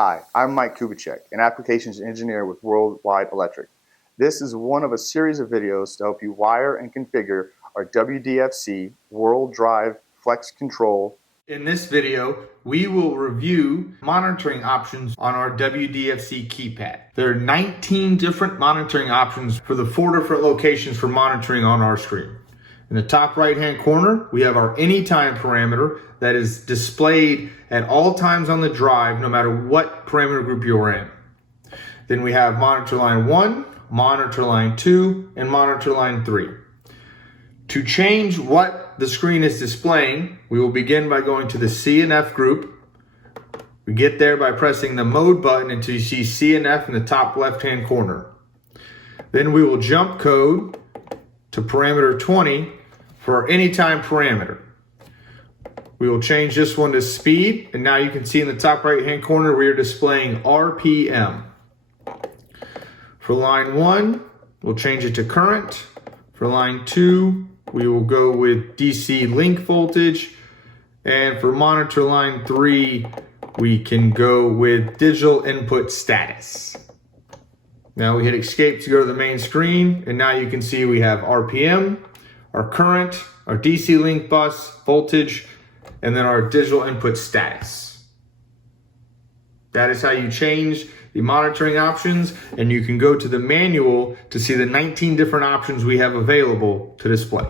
Hi, I'm Mike Kubicek, an applications engineer with Worldwide Electric. This is one of a series of videos to help you wire and configure our WDFC WorldDrive Flex Control. In this video, we will review monitoring options on our WDFC keypad. There are 19 different monitoring options for the 4 different locations for monitoring on our screen. In the top right-hand corner, we have our anytime parameter that is displayed at all times on the drive, no matter what parameter group you're in. Then we have monitor line 1, monitor line 2, and monitor line 3. To change what the screen is displaying, we will begin by going to the C and F group. We get there by pressing the mode button until you see C and F in the top left-hand corner. Then we will jump code to parameter 20 for our anytime parameter. We will change this one to speed, and now you can see in the top right-hand corner we are displaying RPM. For line 1, we'll change it to current. For line 2, we will go with DC link voltage. And for monitor line 3, we can go with digital input status. Now we hit escape to go to the main screen, and now you can see we have RPM, our current, our DC link bus, voltage, and then our digital input status. That is how you change the monitoring options, and you can go to the manual to see the 19 different options we have available to display.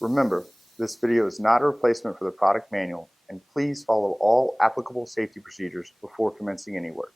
Remember, this video is not a replacement for the product manual, and please follow all applicable safety procedures before commencing any work.